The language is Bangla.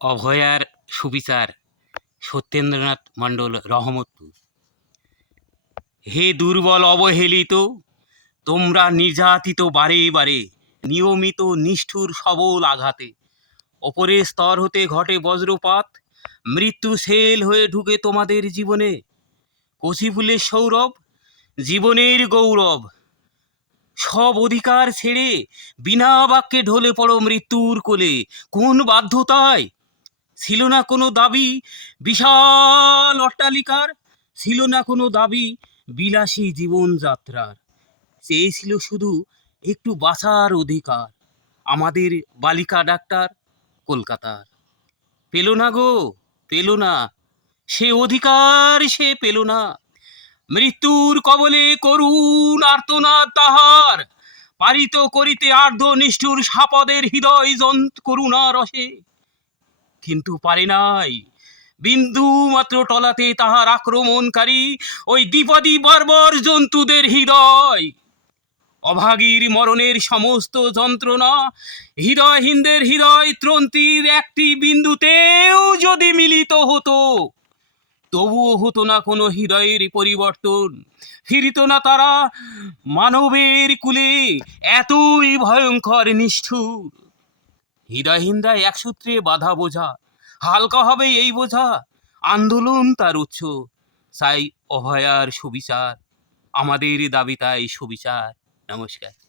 অভয়ার সুবিচার সত্যেন্দ্রনাথ মণ্ডল, রহমতপুর। হে দুর্বল অবহেলিত, তোমরা নির্যাতিত বারে বারে, নিয়মিত নিষ্ঠুর সবল আঘাতে। ওপরের স্তর হতে ঘটে বজ্রপাত, মৃত্যু সেল হয়ে ঢুকে তোমাদের জীবনে। কচি ফুলের সৌরভ, জীবনের গৌরব, সব অধিকার ছেড়ে বিনা বাক্যে ঢলে পড়ো মৃত্যুর কোলে। কোন বাধ্যতায়? ছিল না কোনো দাবি বিশাল অট্টালিকার, ছিল না কোনো দাবি বিলাসী জীবনযাত্রার। চেয়েছিল শুধু একটু বাঁচার অধিকার আমাদের বালিকা ডাক্তার কলকাতার। পেল না গো, পেল না সে অধিকার, সে পেল না। মৃত্যুর কবলে করুণ আর্তনাদ তাহার, পারিত করিতে আর্দ্র নিষ্ঠুর সাপদের হৃদয় যন্ত করুণা রসে। কিন্তু পারে নাই বিন্দু মাত্র টলাতে তাহার আক্রমণকারী ওই দ্বিপদী বর্বর জন্তুদের হৃদয়। অভাগীর মরণের সমস্ত যন্ত্রণা হৃদয়হীনদের হৃদয় ত্রন্তির একটি বিন্দুতেও যদি মিলিত হতো, তবুও হতো না কোনো হৃদয়ের পরিবর্তন, ফিরিত না তারা মানবের কুলে, এতই ভয়ঙ্কর নিষ্ঠুর। হৃদয়হীনরা এক সূত্রে বাধা বোঝা, হালকা হবে এই বোঝা, আন্দোলন তার উচ্চ। চাই অভয়ার সুবিচার, আমাদের দাবি তাই সুবিচার। নমস্কার।